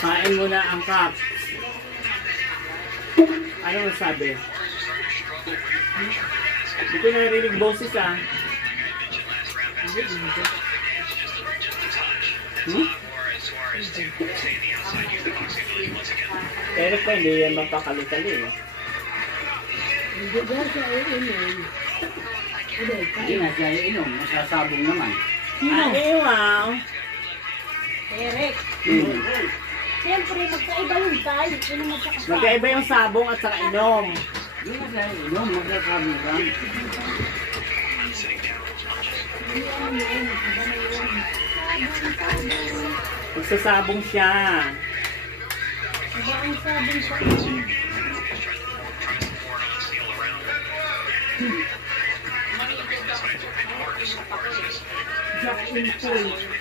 Kain mo na ang cup. Ano ang sabi? Hindi ko narinig boses ah. Hmm? Pero pa hindi yan mapakalitali eh. Hindi ba siya iinom? Hindi na siya iinom, masasabong naman. Ay, wow. Eric. Siyempre, magkaiba yung tayo. Inom at saka Magkaiba yung sabong at saka inom. Hindi na siya iinom, masasabong lang. Magsasabong siya. Iba ang sabong sa Jack in pool.